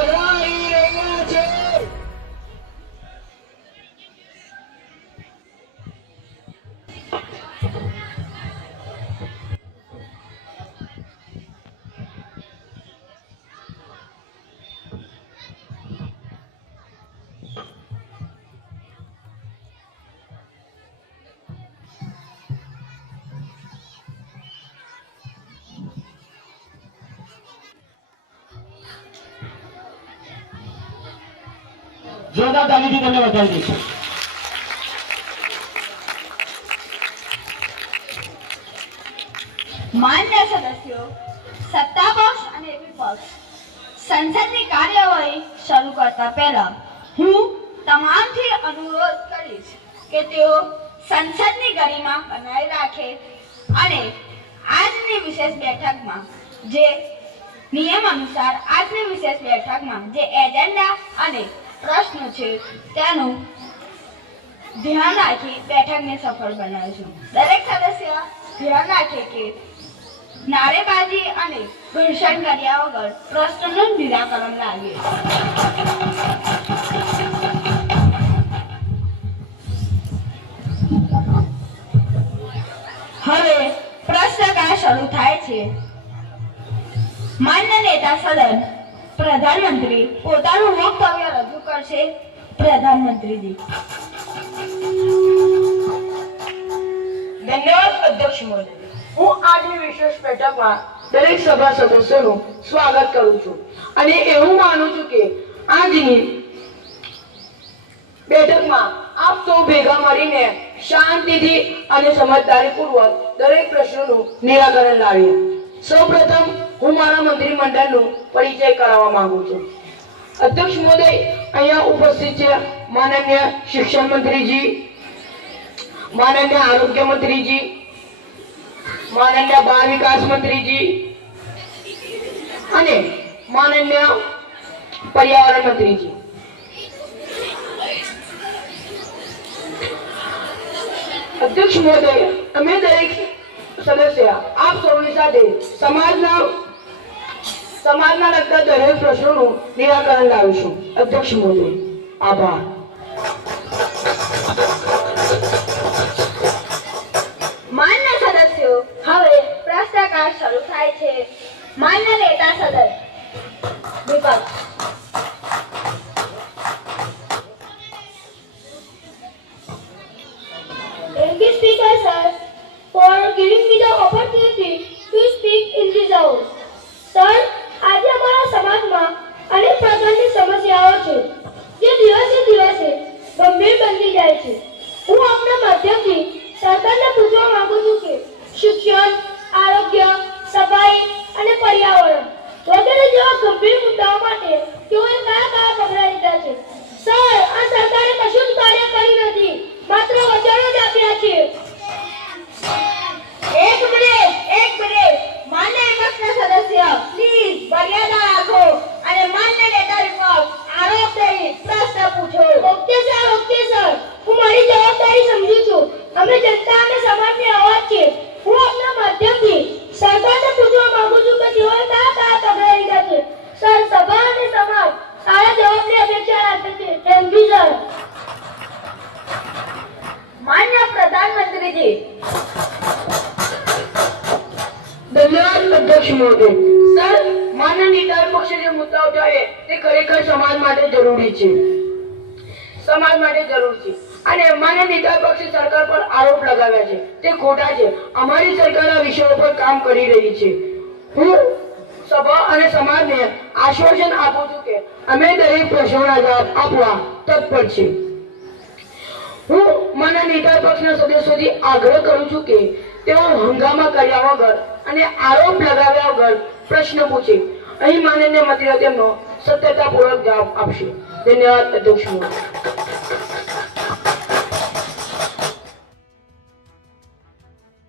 પધારી રહ્યા છે. જોરદાર તાલીથી તમને વધાવી દઈશું. માન્ય સદસ્યો, સત્તાપક્ષ અને વિપક્ષ સંસદની કાર્યવાહી શરૂ કરતા પહેલા હું તમામથી અનુરોધ કરીશ કે તેઓ સંસદની ગરિમા બનાવી રાખે અને આજની વિશેષ બેઠકમાં જે નિયમ અનુસાર આજની વિશેષ બેઠકમાં જે એજન્ડા અને પ્રશ્નો છે તેનું ધ્યાન રાખી બેઠકને સફળ બનાવીશું. દરેક સદસ્ય ધ્યાન રાખે કે નારેબાજી અને ઘર્ષણ કર્યા વગર પ્રશ્નોનું નિરાકરણ લાવીએ. હવે પ્રશ્નકાળ શરૂ થાય છે. માન્ય નેતા સદન પ્રધાનમંત્રી પોતાનું વક્તવ્ય રજૂ કરશે. પ્રધાનમંત્રીજી. ધન્યવાદ અધ્યક્ષ મહોદય. હું આજની વિશેષ બેઠકમાં દરેક સભા સદસ્યોનું સ્વાગત કરું છું અને એવું માનું છું કે આજની બેઠકમાં આપ સૌ ભેગા મળીને શાંતિથી અને સમજદારીપૂર્વક દરેક પ્રશ્નોનું નિરાકરણ લાવીએ. સૌપ્રથમ હું મારા મંત્રીમંડળનો પરિચય કરાવવા માંગુ છું. અધ્યક્ષ મહોદય અહીંયા ઉપસ્થિત છે માનનીય શિક્ષણ મંત્રીજી, માનનીય આરોગ્ય મંત્રીજી, માનનીય બાળ વિકાસ મંત્રીજી અને માનનીય પર્યાવરણ મંત્રીજી. અધ્યક્ષ મહોદય, અમે દરેક સદસ્ય આપ સૌની સાથે સમાજના લગતા દરેક પ્રશ્નોનું નિરાકરણ લાવીશું. અધ્યક્ષ મહોદય, આભાર. માન્ય સદસ્યો, હવે પ્રશ્નકાળ શરૂ થાય છે. માન્ય નેતા સદન વિપક્ષ. Thank you, Speaker sir, for giving me the opportunity to speak in this house. Sir, આજે અમારા સમાજમાં અનેક પ્રકારની સમસ્યાઓ છે જે દિવસે દિવસે ગંભીર બનતી જાય છે. હું આપના માધ્યમથી સરકારને પૂછવા માંગુ છું કે શિક્ષણ, આરોગ્ય, સફાઈ અને પર્યાવરણ વગેરે જેવા ગંભીર મુદ્દાઓ માટે તેઓએ કયા પગલાં લીધા છે. સર, આ સરકારે કશું જ કાર્ય કર્યું નથી, માત્ર વચનો જ આપ્યા છે. એક મિનિટ. માન્ય વિપક્ષના સદસ્ય, પ્લીઝ મર્યાદા રાખો અને માન્ય નેતા વિપક્ષ આરોપ નહીં પ્રશ્ન પૂછો. ઓકે સર, હું મારી જવાબદારી સમજુ છું. અમે જનતા અને સમાજની અવાજ છે. હું આપના માધ્યમથી સરકારને પૂછવા માંગુ છું કે તેઓએ કયા પગલાં લીધા છે. સર, સભા અને સમાજ સારા જવાબની અપેક્ષા રાખે છે. Thank you sir. માન્ય પ્રધાનમંત્રીજી. ધન્યવાદ અધ્યક્ષ મહોદય. સર, માન્ય નેતા પક્ષે જે મુદ્દાઓ ઉઠાવે તે ખરેખર સમાજ માટે જરૂરી છે. અને માન્ય નેતા પક્ષે સરકાર પર આરોપ લગાવ્યા છે તે ખોટા છે. અમારી સરકાર આ વિષયો પર કામ કરી રહી છે. હું સભા અને સમાજને આશ્વાસન આપું છું કે અમે દરેક પ્રશ્નોના જવાબ આપવા તત્પર છે. હું માન્ય નેતા પક્ષના સદસ્યોથી આગ્રહ કરું છું કે તેઓ હંગામા કર્યા વગર અને આરોપ લગાવ્યા વગર પ્રશ્ન પૂછે. અહીં માનનીય મંત્રીઓ તેમનો સત્યતાપૂર્વક જવાબ આપશે. ધન્યવાદ અધ્યક્ષ.